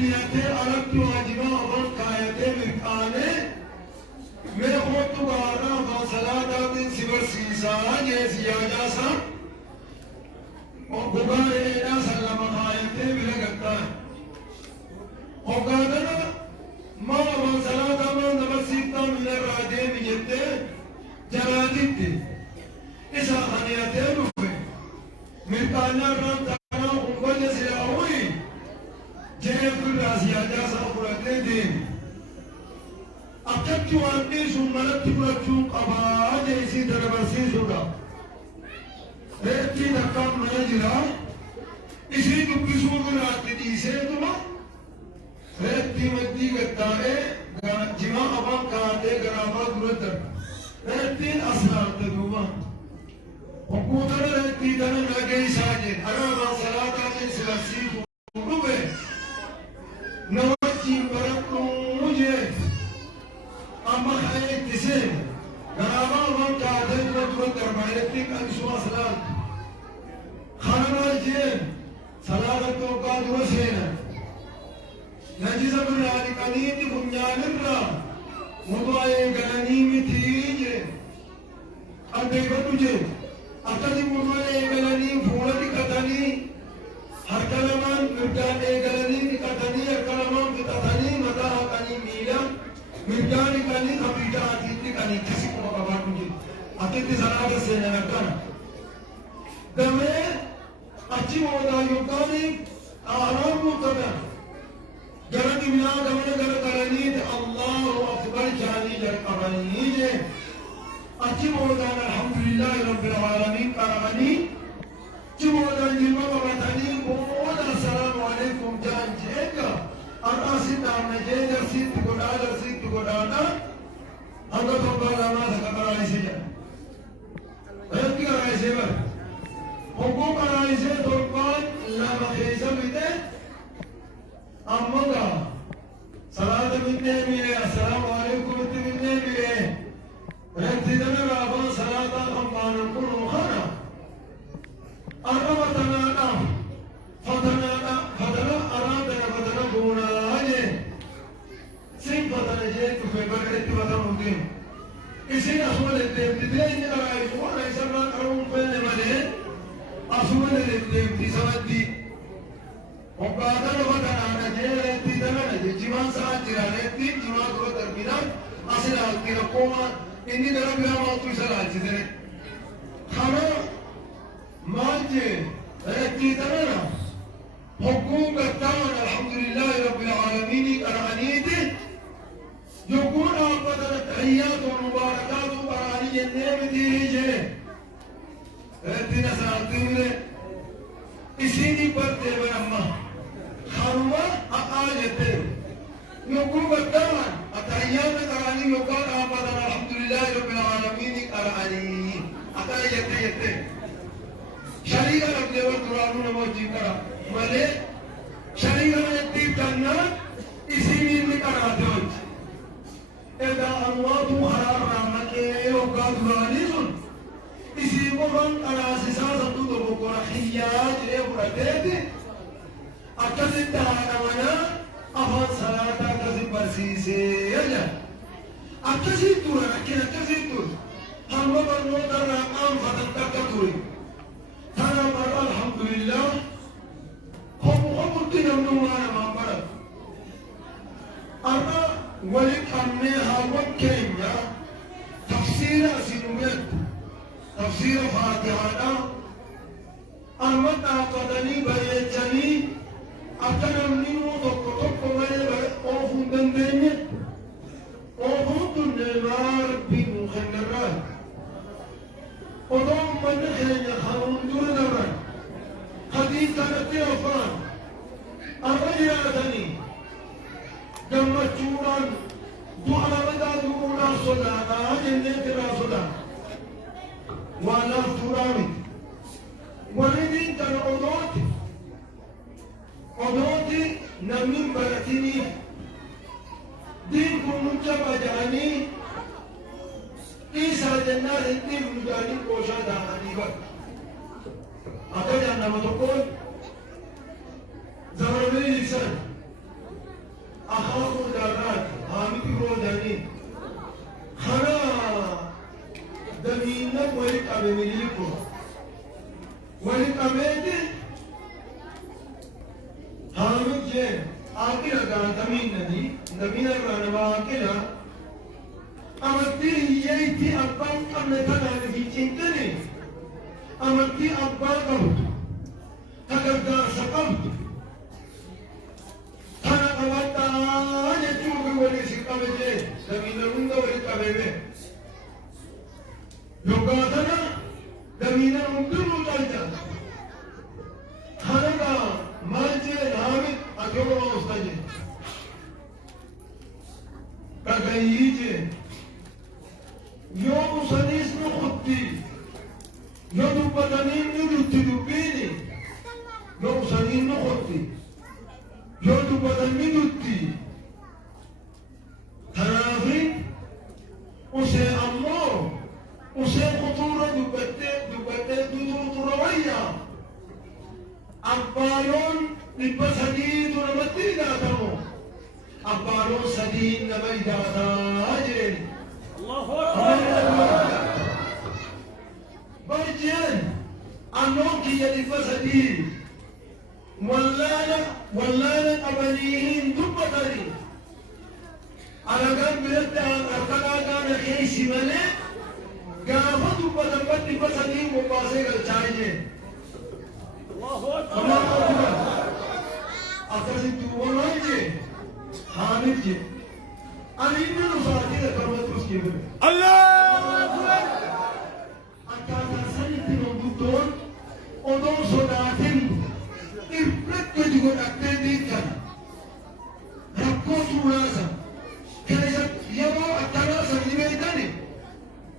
نيته أردت واجبا أبن كايته مرقانه میں خود تبارا فاصلات دن سبر سیسا جیسی آجاسا اور گبار اینا سلام خائلتے بلے گتا ہے اور قادنا ما فاصلات من نبسیتا من الرادے بجتے جرادت دے اس آخانیاتے روپے مرکانا رام تانا خنبج سلاوئی جیب راسی آجاسا قرآتے دین أكتب أني سمعت برجوم أبا جيسي دربسي سودا رتي نكام نجرا إسي تبصر رات ديسه توما رتي مدي كتاعه جما أبا كاته غرابا درتر رتي أسرار تدوما وقودر رتي دنا نجي ساجن أرابا صلاة جيسي سودا نوتي بركو مجھے أما خير تسين كرامة من كادر نبض دربارتك أنسوا صلاة خانما الجين صلاة توقات وسينا نجيز براني قنيت بنيان الرا مضاعي غناني متيجي أبيبا تجي أتدي مضاعي غناني فولتي كتاني هر كلمان مردان غناني كتاني هر كلمان كتاني مدى كاني ميلا مرداني كاني خبيجة أتيتي كاني كسي كما كبار كنجي أتيتي صلاة سينا نكنا دمي أجي مودا يوكاني آرام مطمئن جرد منا دمنا جرد كراني الله أكبر جاني جرد كراني أجي مودا الحمد لله رب العالمين كراني أجي مودا جيما بمتاني مودا السلام عليكم جان جيكا أراسي دامنا جيجا سيت godana anga tombala ma sakabara isija ayati ka aise bar hoko ka aise torban la makhisa bide amma salat minne mile assalamu alaikum minne mile ayati dana raba salata amman kunu khana araba tanana fadana arada fadana guna بدن جيت في بركة بدن مدين إسين أسمع التبديل إن رأيت وأنا إسمع كرم فين مدين أسمع التبديل سمدي وبعدين بدن أنا جيت تدنا نجي جمان ساعة جرالتي جمان كرو تربينا أصل أكيد كوما إني درا بلا ما توصل على جزيرة خنا ماجي رتي تدنا حكومة كتان الحمد لله رب العالمين كرانيتي يكون أفضل التحيات والمباركات براني النعم ديجي رتنا سالتين إسيني برتي برما خروة أقالته يكون بدان التحيات براني يكون أفضل الحمد لله رب العالمين براني أقالته شريعة رب العالمين موجود كرا ماله شريعة يتي كنا إسيني مكراته إذا أموات حرام رحمك يوقات غاليزون إسي مغن على أساسا تدو بكرة خياج إبرتيت أكذب تهانا منا أفضل صلاة أكذب برسيسي يلا أكذب تورا أكذب تورا هم وبرنو ترى أم فتنتك توري ترى مرة الحمد لله هم تنمو معنا ما برد أنا ولكنها وكينا تفسير سنوات تفسير فاتحة أمت أقدني بيجني أتنمني وتقطق ولا أوفن دندني أوفن النار بمخنرات ودوم من خير خلون دون دبر خديث كانت أفراد أريادني gammachuudhaan du'a namadaa du'uudhaan sodaadhaa jennee irraa sodaa waan laftuudhaa miti warri diin kana odooti namni hin baratiniif diin kun nucha baja'anii dhiisaa jennaan hin dhiifnu jedhanii qooshaa daa'anii bar akka jaan nama tokkoon zabaramee ibsan جين عاقلة كانت أمين نبي الرحمن عاقلة أمتي يأتي أبان أمتنا في تنتني أمتي أبان قبض تقدر سقبض أنا قبضت أنا تشوف ولي سقبض نبي نرunda ولي قبض لقاتنا نبي نرندو تلتا خلقا مالجي نامي أكبر مستجي كغيجي يوم سنيس نخطي يوم بدنين ندوتي دبيني يوم سنين نخطي يوم بدن ندوتي تنافي وسي الله وسي خطورة دبتة دودو تروية أبالون نبا سديد ونمتي داتمو أبالون سديد نبا داتا الله أكبر برجين أنوك يدفع سديد ولانا أبنيهين دبتني على قلب لدى أركنا كان خيسي مني قافة دبتن بسديد مباسيق الشايجين الله أكبر أكثر دوانجي حامد أنا إني نصاري لكرمت رسكي الله أكبر أكثر سنة نبضون ودون صداتين إبرت تجون أكتدين كان ركوت راسا كان يبو أكتراسا لبيتاني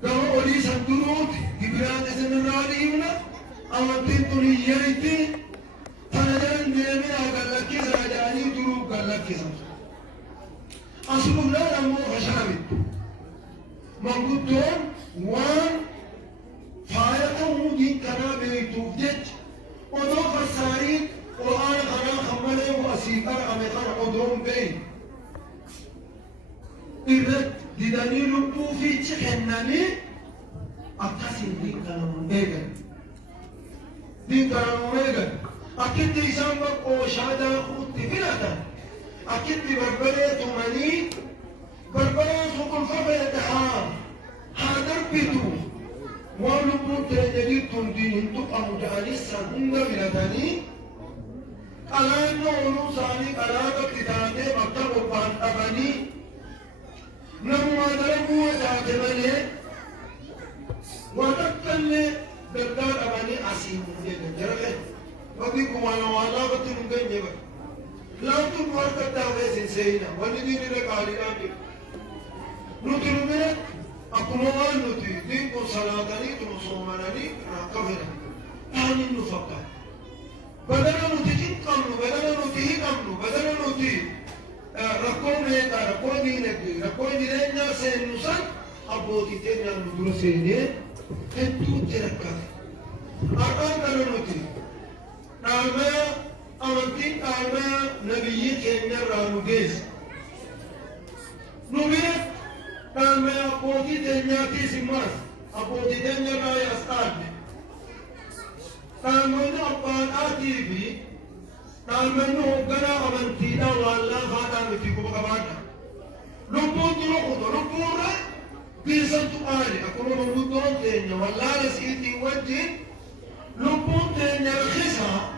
قالوا أولي سندروت إبران سنراني هنا أمتين تنييتي فنجان ديمي أغلقي سراجاني دروب غلقي سراجاني أصبح لا نمو خشابت منقودون وان فايته دين كنا بيتوف جج ودو فسارين وآن خنا خمالي وأسيقار أميقان عدوم بين إرد ديداني لبو في تخناني أكاسين دين كنا مبيغن دين كنا مبيغن أكيد إسان بقو شادا خود تفلتا أكيد بربرة تماني بربرة سوكل فبرة حار حادر بيتو ولبو تجديد تندين انتو أمجاني سنند ملتاني قلان نولو ساني قلان اقتداني مكتب وبان أباني نمو أدربو وتعجبني وتكتل بردار أباني أسيم جرغي وقي كوانا وانا بطن نجنجي لا تنوار كتاوه سنسينا وندين لك علينا نتنو منك أقومان نتي دين كو صلاتني تنصومانني راقفنا تاني نفقا بدنا نتي جن قمنو بدنا نتي قمنو بدنا نتي رقون هيدا رقون دينك رقون ديننا سنوسان أبوتي تنيا ندور سيني هدو تركا أقام بدنا نتي نعمة أمتين نعمة نبي كينيا رانوجيز نبيت نعمة أبوتي تنيا كيسماس أبوتي تنيا راي أستاد نعمة أبان آتيبي نعمة نوغنا أمنتينا والله فاتا متيكو بكباتا لبون تلوخو لبون رأي بيسان تقالي أكونو مبودون تنيا والله رسيتي وجه لبون تنيا خسا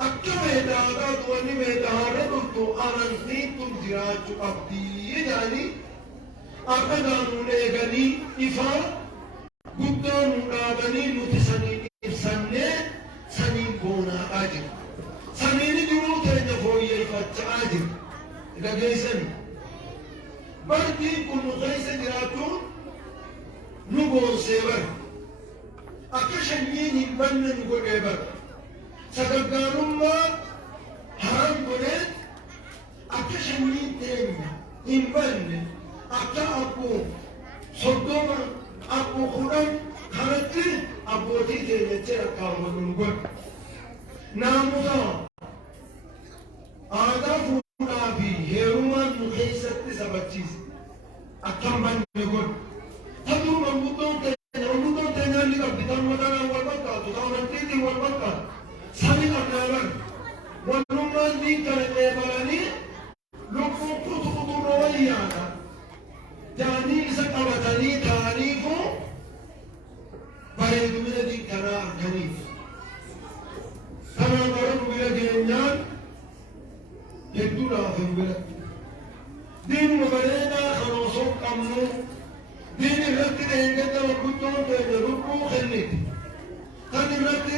أكبر دادا تواني مدهارة دلتو أمنتين تنجراجو أبدي يعني أكدانو نيغاني إفا قدانو نابني نتساني إفساني سنين بونا آجر سنين جرو ترجع فوية إفتح آجر إذا جيساني بردي كل غيسة جراتون نبون سيبر أكشنين يبنن نقول إبر سكرتارumma haram godhet akka shanniin teenya hin banne akka abboo soddoma abboo kudhan kanatti abbootii teenyatti rakkaawwannu godhe naamusa aadaa fuudhaa fi heerumaan nu keessatti sabachiise akkam banne godhe tatuu manguddoon teenya ni qabdi tan madalaan wal fakkaatu tan amantiitiin wal fakkaatu sani arnaaban walummaan diin kana في البلد دين مبرينا خلوصون قمنو دين الرد دهنجد وكنتم تجربوا خليت خلي الرد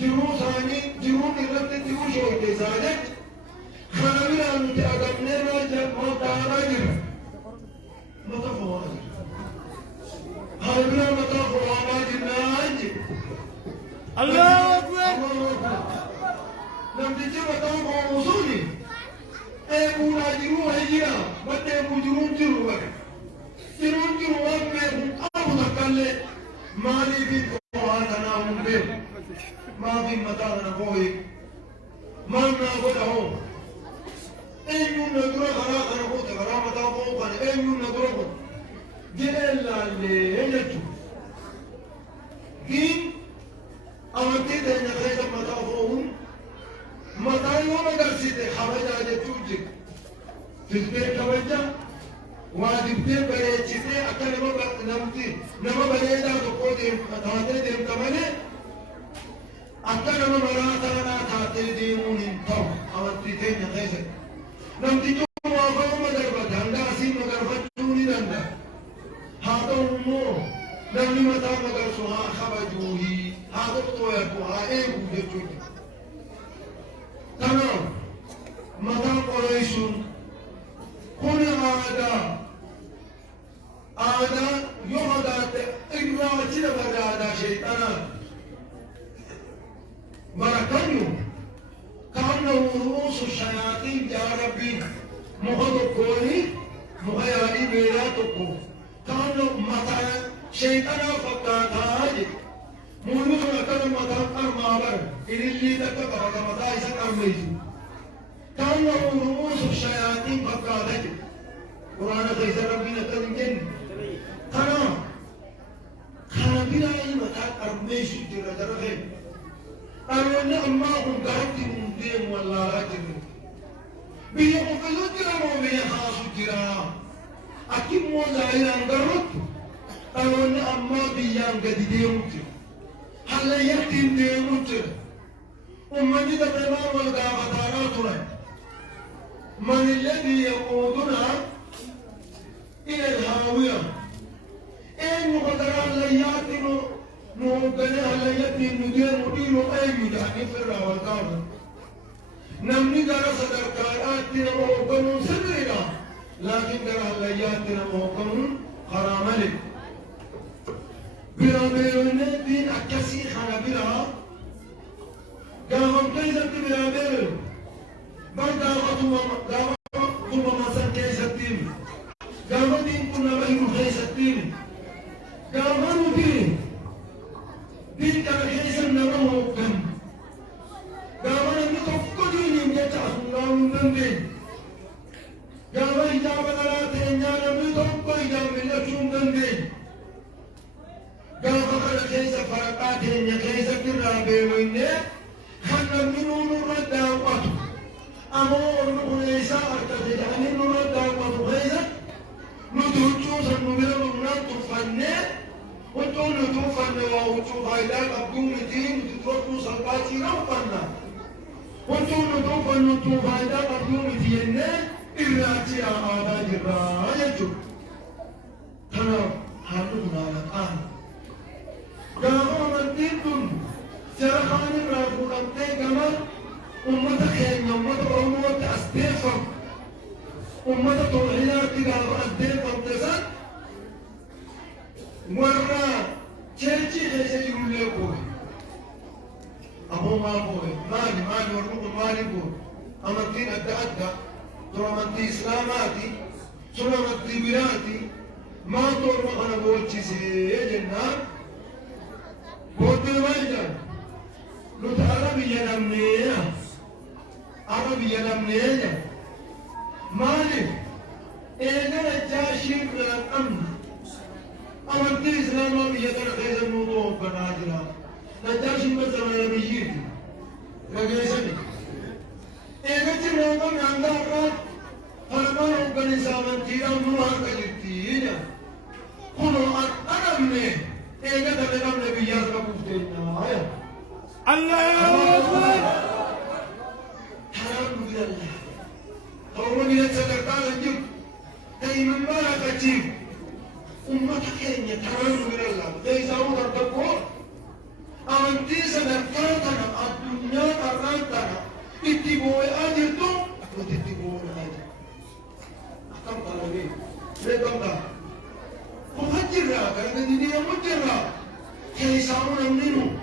جرو ثاني جرو الرد تيو شوي تزاجت خلونا أنت أقمنا ما جب ما تاراجر ما تفواجر خلونا ما تفواجر ناجر الله أكبر لم تجي ما تفواجر eeguun ajiruu hijira badda eeguu jiruun jiru bare jiruun jiru waan beeku qabu takkallee maaliif waan kanaa hin beeku maafiin mataa kana kooyi maal naa godha hoo eenyuun na dura karaa kana goote karaa mataa koo kana eenyuun na dura goote jedhee laallee jechuudha diin amantii teenya keessa mataa koo'uun mataa yoo magarsite kabajaa jechuu jira filtee kabaja waa dibdee bareechitee akka nama bareedaa tokkoo taatee deemta malee akka nama maraataa taatee deemuun hin ta'u amantii teenya keessatti namtichi waafama darbata hanga asiin magarfachuu ni danda'a haa ta'u immoo namni mataa magarsu haa kabajuuhi haa qoxxooyatu haa eegu jechuudha تمام متى قريش كل عادة يهدى إجراء برادة شيطانا بركانيو كأنه رؤوس الشياطين يا ربي مهدقوني مهيالي بيراتكو كأنه متى شيطانا فقاتاج مولونا كان متى أرمابر اللي تكبر متى يسكر ميزو كأنه رؤوس الشياطين فقاتاج قرآن خيس ربنا كذنجن كان بلا متى أرميش جرى جرى أنا أما هم قاعد مندم ولا راجل بيوم في الجرا مو بيخاص الجرا أكيد مو زاير أنقرط أنا أما بيام قد ديمت هلا يكتم ديمت أمني تبرما والقافتارات من الذي يقودنا إلى الهاوية إن مقدران لياتنا نوغني هلا يتي ندير مديرو أيو يعني فرع والقام نمني دارا صدركارات نوغنون سرنا لكن دارا هلا ياتي نوغنون خراملي بلا بيرون الدين أكسي خانا بلا قامم كيسة بلا بيرون بردا ثم مسان كيسة تيم قامم دين كنا بيرو كيسة تيم قامم دين دين كان كيسا نراه كم قامنا نتفقدين يمجع الله من دين قام إجابة لا تنجانا نتفق إجابة لكم دين قام فقد كيسا فرقات إن كيسا كرابي وإنه خنا منون الرد وقت أمور نقليسا أرتدد عن الرد وقت غيزا ندهجوزا نبيل ونطفنه وانتو نتوفن وانتو غايلات أبدون دين وتتوقعوا صلباتي نوفنا وانتو نتوفن وانتو غايلات أبدون دين إراتي آباد الراية ترى حالنا الآن قاموا من دينكم سرخان الرافون أبتي كما أمتا خيم أمتا أموت أستيفا أمتا توحيلات قاموا أستيفا تسان مرة ترجي هذا يقول لي أبوه أبو ما أبوه مالي ورنوك مالي أبوه أما الدين أدى ترى من دي إسلاماتي ترى من دي بلاتي ما تور مخنا بوجي سيجنا بوتي مايجا لوت عربي ينمنينا مالي إينا الجاشين الأمن أمنتي إسلاما بيتنا خيز الموضوع بناجرا نجاشي مثلا يبيجير رجيسني إذا تنوما من عندها فرمان بني سامن تيرا نوها كجتينا كنوا أنا مني إذا تبقى نبي يارك بفتنا الله أكبر حرام بالله قوم من السلطان الجب أي من مالك أجيب أمتك إن يتعلم من الله ليس هو الدكتور أنتي سنكرتنا الدنيا كرتنا اتبوي أجرتو وتتبوي أجر أكم طلبين لكم ده مفجرة كأن الدنيا مجرة كيف سامون منه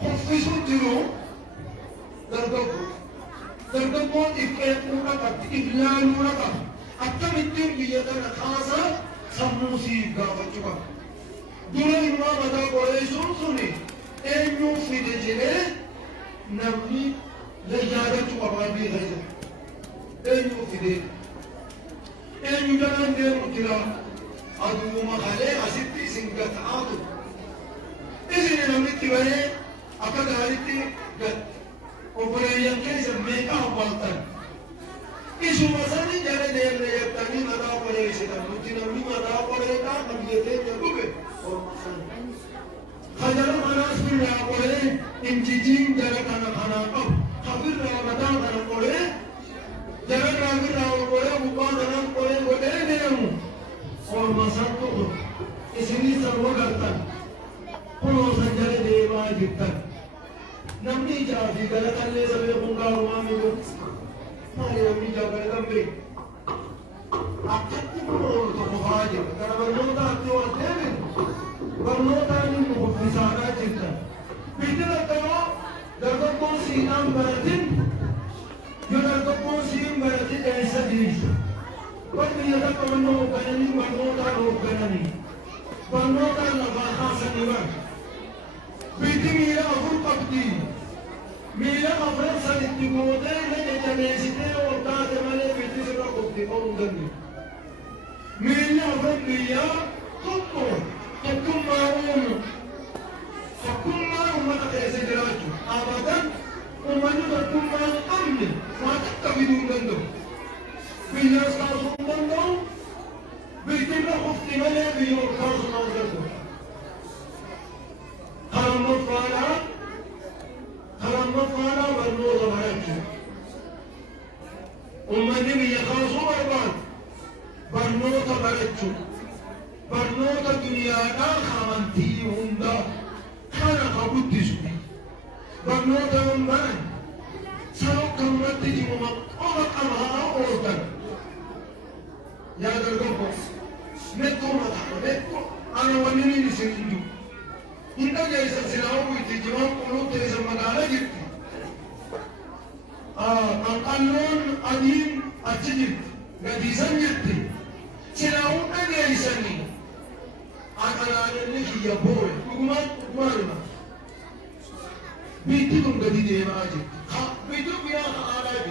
خفصوا جرو درجون إفكارنا كت إفلالنا كت أكم الدين بيدنا خاصة سموسي قافتشوا دولة ما بدا قريشون سوني أنيو في دجلة نبني لجارة وابي هذا أنيو في دجلة أنيو جان ده مكلا أدو ما خلي أسيتي سنجت عادو إذن نبني تبعه أكاد هاريتي قد وبريان كيس ميكا والتن إيشو مساني جانا نيل نيتاني مدا بريشة نوتينا مي مدا بريكا نبيته نبوه और हजारों मनास में ना पड़े इंजीजिंग जरा खाना खाना अब खबर ना बता ना पड़े जरा नागर ना पड़े मुकान ना पड़े बोले नहीं हूँ और मसाल तो इसलिए सर्व करता पुनः संजय देवा जितना नमनी जाती गलत करने सभी पुंगा हुआ में को मारे नमनी जाकर दम्बे अत्यंत पुनः तो मुहाजे करना बनोता तो अत्यंत बनोता नहीं मुहफ़िज़ाना जितना बिजली तो दर्दों सीनाम बरतिन जो दर्दों सीन बरतिन ऐसा चीज़ पर मेरा तो बनोता लोग करनी बनोता लबाहा सनिवर बिजली मेरा अबूर पकड़ी मेरा अफरद सनिति मोदे ने जनेसिते और ताज़े वाले बिजली से का कुत्ते को उंगली मेरा अफरद लिया कुत्तों تكون معهم ما تكيس جراجو أبدا ومن تكون معهم أمن ما تكتبدون منه بالناس كاسون منه بيتم خفت ملأ بيور كاسون منه خلنا مفعلا والنور مرجو ومن يخاصوا أربعا بالنور مرجو برنوتا دنيا نا خامنتي هوندا خانا خبوتي سوي برنوتا هونمان ساو كمرتي جموما أولا كمها أولا يا درغوكو ميكو مدحو ميكو أنا ونيني نسيرينجو هندا جايسا سلاو بيتي جمام قلوب تيسا مدالا جرتي القانون أدين أتجرت قديسا جرتي سلاو أجايساني أنا نحكي يا بوي بقولك مالنا بيتكم قديدة ما أجي بيتكم يا خالد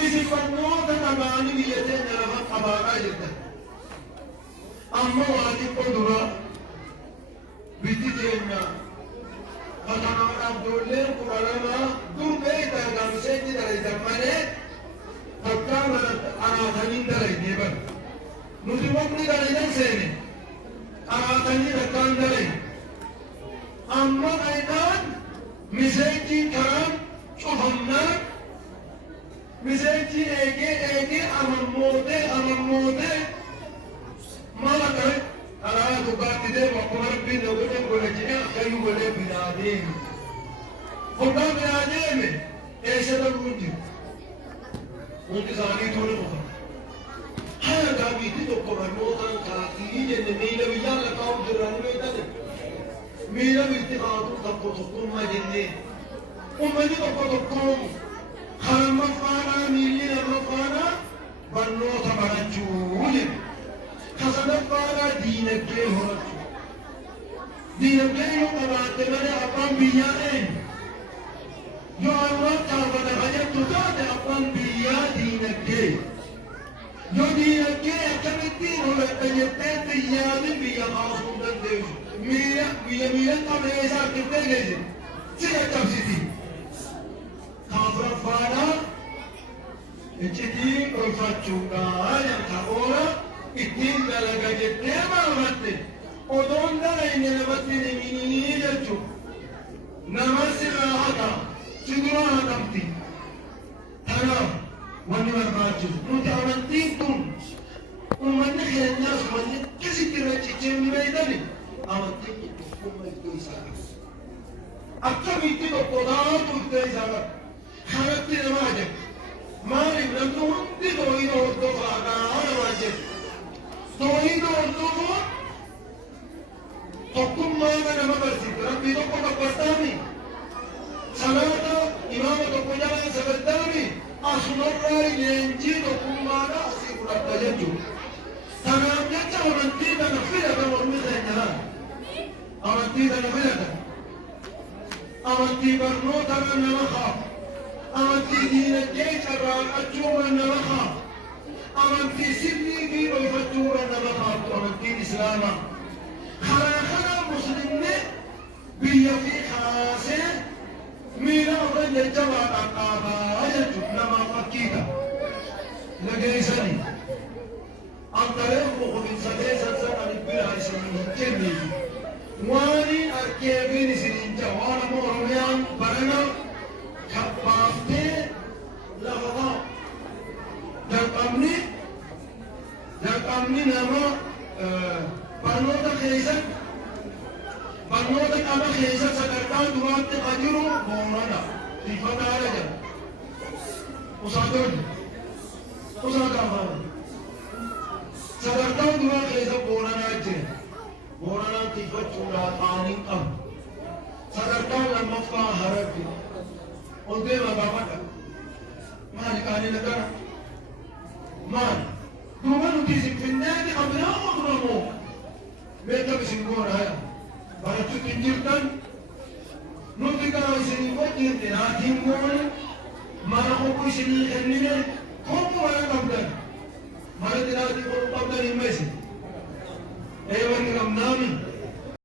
إذا كنا تنامي بيتنا لما أبغى جدا أما واجب قدرة بيتنا أنا أقول لك كلاما دور بيتا كم سيدي داري زمانه أكثر أنا ثاني داري نيبر نسيبني داري نسيني أعطني ركان داري أما أيضا مسجد كلام شوفنا مسجد إيجي أمام موته ما لكن أنا أقول ده وقمر بين دولة بولجيا خيو ولا بنادم خدا بنادم إيش هذا الوجه وانت زاني تقول مخا هذا بيتي تقول موتا كاتي جن ميلا بيجان لكاو جراني بيتاني ميلا بيتي خاطر تقول ما جنني ومن تقول خلما فانا ميلي نفانا بنوتا برجول خزانة فانا دينك هرج دينك يوم أبعد من أقام بيان يو الله تعالى حاجة تزاد أقام بيان دينك يو دينك أكمل الدين ولا تجتهد بيان بيان عاصم دندش مية قبل إذا كنت جزء سير تفسيري كافر فانا إجتي رفعتشونا يا كابورا ittiin dalaga jettee maamatte odoon dalayne namatti himinii jechuun nama sirraa hata si dura hatamti. Kanaaf wanni barbaachisu nuti amantiin kun ummanni keenyaas wanni akkasitti irra cicheenni beektani amantiin tokkummaa iddoo isaa qabu. Akkamitti tokko taatu iddoo isaa qabu. Kanatti nama ajabu. Maaliif namni hundi tooyina hordofaa namaa jedhu. Tooyina hordofuun tokkummaa nama barsiisa. Rabbii tokko gabbartaami. Salaata imaama tokko jalaa sagantaami. Asumarraa leenjii tokkummaadha asii fudhatta jechuudha. Kanaaf jecha amantii kana filatan ormi keenyaa. Amantii kana filatan. Amantii barnootarra nama qaabu. Amantii diinagdee carraaqachuurra nama qaabu. Amantii sirrii fi dhoofachuurra nama qaabu amantiin Islaamaa. Karaa kana muslimni biyya fi kaasee miila irra jajjabaadhaan dhaabaa jechuudha namaa fakkiita. Nageessanii. Antareen bu'uurinsa keessan sana biraa isinii hin kenneefi. Waani arkeefiin isiniin jaa waan amma Oromiyaan barana kabbaaftee lafa taa'u. Jalqabni nama barnoota keessatti barnoota qaba keessa sadarkaa duraatti qajiru boorana ifataadha jedha. Usaatonni usaa gaafama. Sadarkaa duraa keessa booranaa jira. Booranaan xiiffachuudhaa qaaniin qabu. Sadarkaa lammaffaa Hararge. Ol deema gaafadha. Maali qaaniin akkana? Maali? Duuba nuti isin finneeti qabinaa muduramoo? Beekam isin goona haya. Barachuutti hin jirtan. Nuti gaa isinii wajjin dhihaatiin goone. Mana hogguu isinii kennine. Hogguu mana qabdan. Mana dhihaatii hogguu qabdan hin meesine. Eewanni qabnaami.